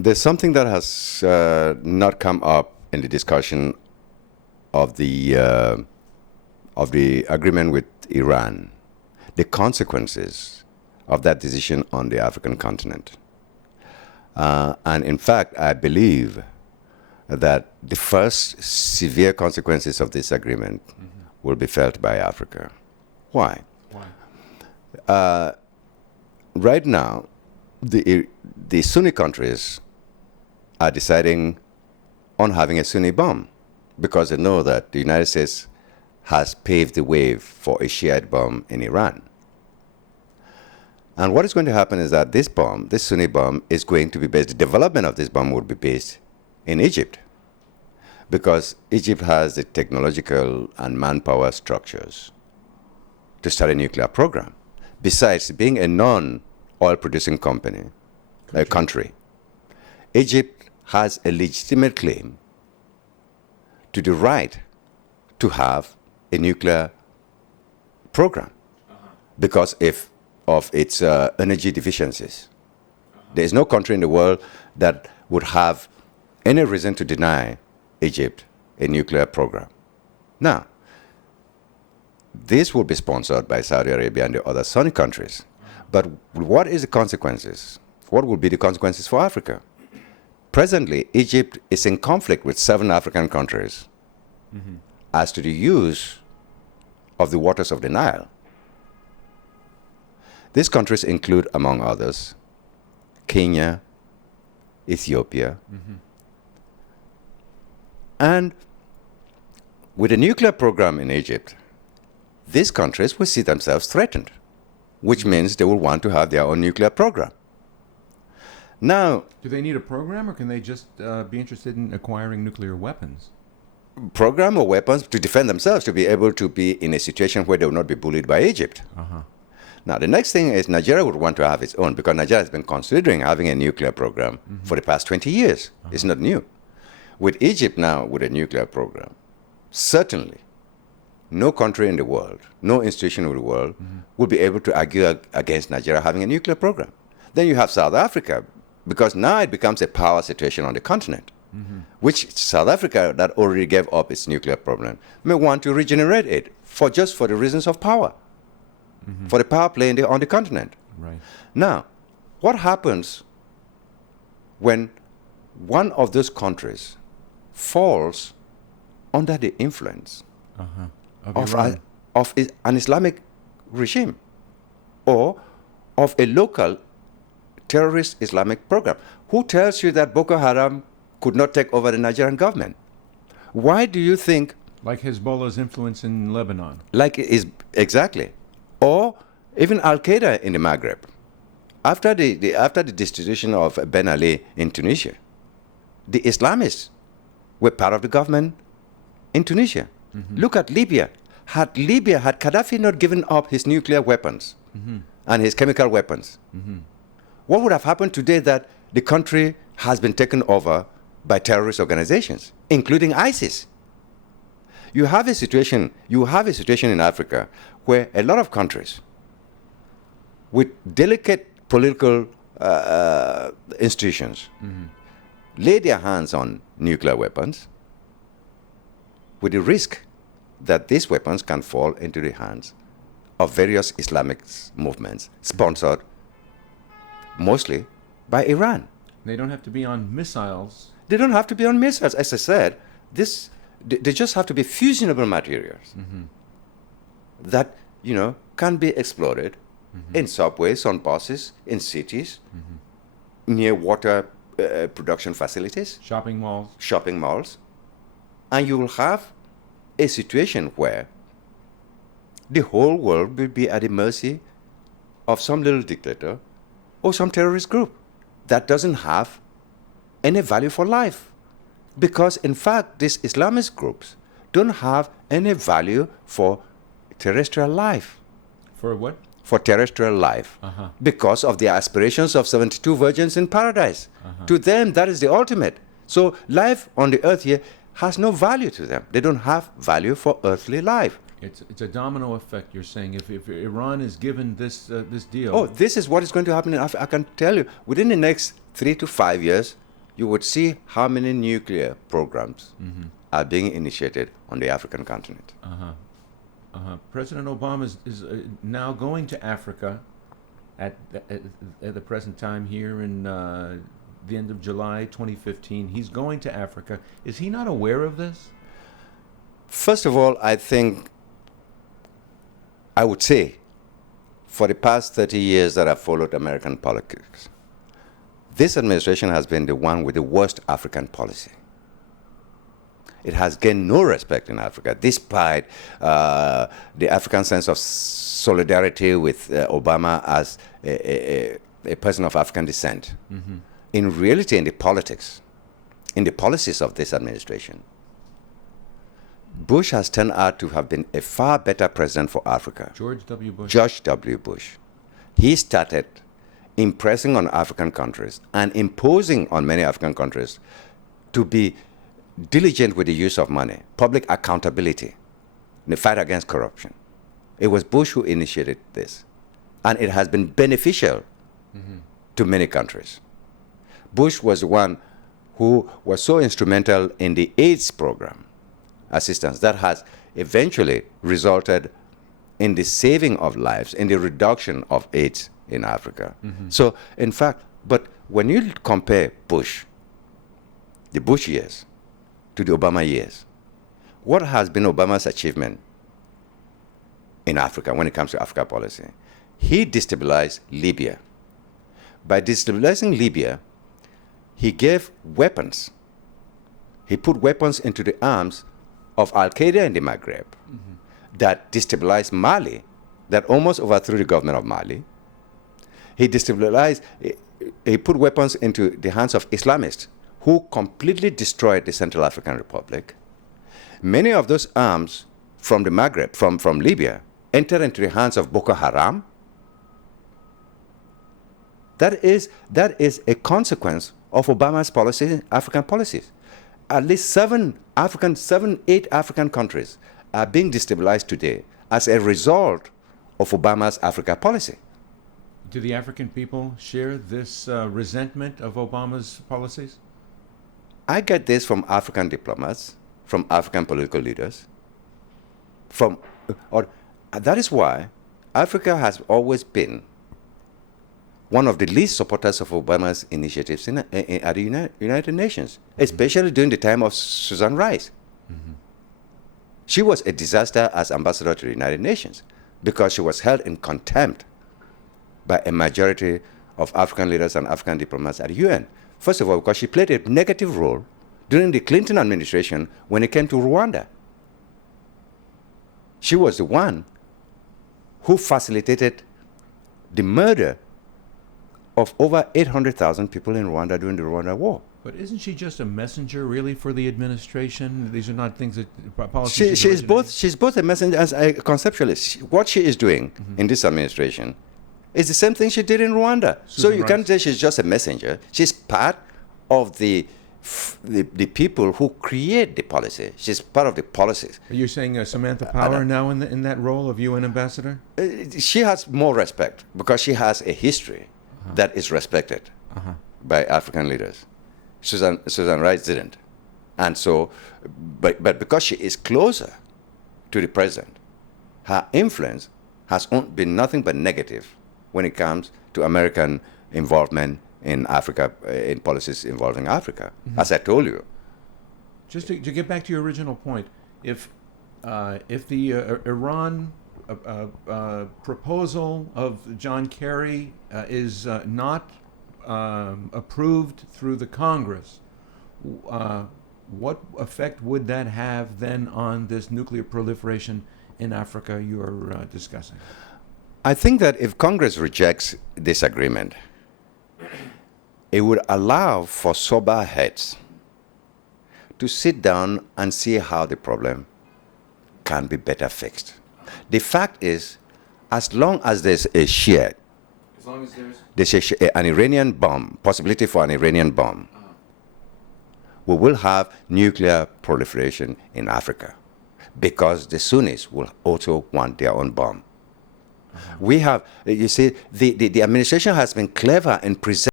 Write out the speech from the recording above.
There's something that has not come up in the discussion of the agreement with Iran, the consequences of that decision on the African continent. And in fact, I believe that the first severe consequences of this agreement will be felt by Africa. Why? Why? Right now, the Sunni countries are deciding on having a Sunni bomb because they know that the United States has paved the way for a Shiite bomb in Iran. And what is going to happen is that this bomb, this Sunni bomb, is going to be based, the development of this bomb would be based in Egypt, because Egypt has the technological and manpower structures to start a nuclear program. Besides being a non-oil producing country, Egypt has a legitimate claim to the right to have a nuclear program because of its energy deficiencies. There is no country in the world that would have any reason to deny Egypt a nuclear program. Now, this will be sponsored by Saudi Arabia and the other Sunni countries. But what is the consequences? What will be the consequences for Africa? Presently, Egypt is in conflict with 7 African countries as to the use of the waters of the Nile. These countries include, among others, Kenya, Ethiopia, and with a nuclear program in Egypt, these countries will see themselves threatened, which means they will want to have their own nuclear program. Now, do they need a program, or can they just be interested in acquiring nuclear weapons? Program or weapons to defend themselves, to be able to be in a situation where they will not be bullied by Egypt. Now, the next thing is Nigeria would want to have its own, because Nigeria has been considering having a nuclear program for the past 20 years. It's not new. With Egypt now with a nuclear program, certainly no country in the world, no institution in the world will be able to argue against Nigeria having a nuclear program. Then you have South Africa, because now it becomes a power situation on the continent, which South Africa, that already gave up its nuclear program, may want to regenerate it just for the reasons of power, for the power play on the continent. Right. Now, what happens when one of those countries falls under the influence of an Islamic regime or of a local terrorist Islamic program? Who tells you that Boko Haram could not take over the Nigerian government? Why do you think... Like Hezbollah's influence in Lebanon. Exactly. Or even Al-Qaeda in the Maghreb. After the destitution of Ben Ali in Tunisia, the Islamists were part of the government in Tunisia. Look at Libya. Had Gaddafi not given up his nuclear weapons and his chemical weapons, what would have happened today that the country has been taken over by terrorist organizations, including ISIS? You have a situation in Africa where a lot of countries with delicate political institutions lay their hands on nuclear weapons with the risk that these weapons can fall into the hands of various Islamic movements sponsored mostly by Iran. They don't have to be on missiles. They don't have to be on missiles. As I said, they just have to be fusionable materials that, can be explored in subways, on buses, in cities, near water production facilities. Shopping malls. And you will have a situation where the whole world will be at the mercy of some little dictator or some terrorist group that doesn't have any value for life. Because, in fact, these Islamist groups don't have any value for terrestrial life. For what? For terrestrial life. Because of the aspirations of 72 virgins in paradise. To them, that is the ultimate. So life on the earth here has no value to them. They don't have value for earthly life. It's a domino effect, you're saying. If Iran is given this deal... Oh, this is what is going to happen in Africa. I can tell you, within the next 3 to 5 years, you would see how many nuclear programs are being initiated on the African continent. President Obama is now going to Africa at the present time here in the end of July 2015. He's going to Africa. Is he not aware of this? First of all, I would say, for the past 30 years that I've followed American politics, this administration has been the one with the worst African policy. It has gained no respect in Africa, despite the African sense of solidarity with Obama as a person of African descent. In reality, in the politics, in the policies of this administration, Bush has turned out to have been a far better president for Africa. George W. Bush. George W. Bush. He started impressing on African countries and imposing on many African countries to be diligent with the use of money, public accountability, in the fight against corruption. It was Bush who initiated this, and it has been beneficial to many countries. Bush was the one who was so instrumental in the AIDS program assistance that has eventually resulted in the saving of lives, in the reduction of AIDS in Africa. So, in fact, but when you compare Bush, the Bush years, to the Obama years, what has been Obama's achievement in Africa when it comes to Africa policy? He destabilized Libya. By destabilizing Libya, he gave weapons. He put weapons into the arms of Al-Qaeda in the Maghreb that destabilized Mali, that almost overthrew the government of Mali. He destabilized, he put weapons into the hands of Islamists who completely destroyed the Central African Republic. Many of those arms from the Maghreb, from Libya, entered into the hands of Boko Haram. That is a consequence of Obama's policy, African policies. At least 8 African countries are being destabilized today as a result of Obama's Africa policy. Do the African people share this resentment of Obama's policies? I get this from African diplomats, from African political leaders, that is why Africa has always been one of the least supporters of Obama's initiatives at the United Nations, especially during the time of Susan Rice. She was a disaster as ambassador to the United Nations because she was held in contempt by a majority of African leaders and African diplomats at the UN. First of all, because she played a negative role during the Clinton administration when it came to Rwanda. She was the one who facilitated the murder of over 800,000 people in Rwanda during the Rwanda War. But isn't she just a messenger, really, for the administration? These are not things that politicians... She's both a messenger and a conceptualist. What she is doing in this administration is the same thing she did in Rwanda. So you can't say she's just a messenger. She's part of the people who create the policy. She's part of the policies. Are you saying Samantha Power now in that role of UN ambassador? She has more respect because she has a history that is respected by African leaders. Susan Rice didn't. And so, but because she is closer to the president, her influence has been nothing but negative when it comes to American involvement in Africa, in policies involving Africa, as I told you. Just to get back to your original point, if the Iran proposal of John Kerry is not approved through the Congress, what effect would that have then on this nuclear proliferation in Africa you're discussing? I think that if Congress rejects this agreement, it would allow for sober heads to sit down and see how the problem can be better fixed. The fact is, as long as there's a shared, As long as there's an Iranian bomb, possibility for an Iranian bomb, we will have nuclear proliferation in Africa because the Sunnis will also want their own bomb. We have, you see, the administration has been clever in presenting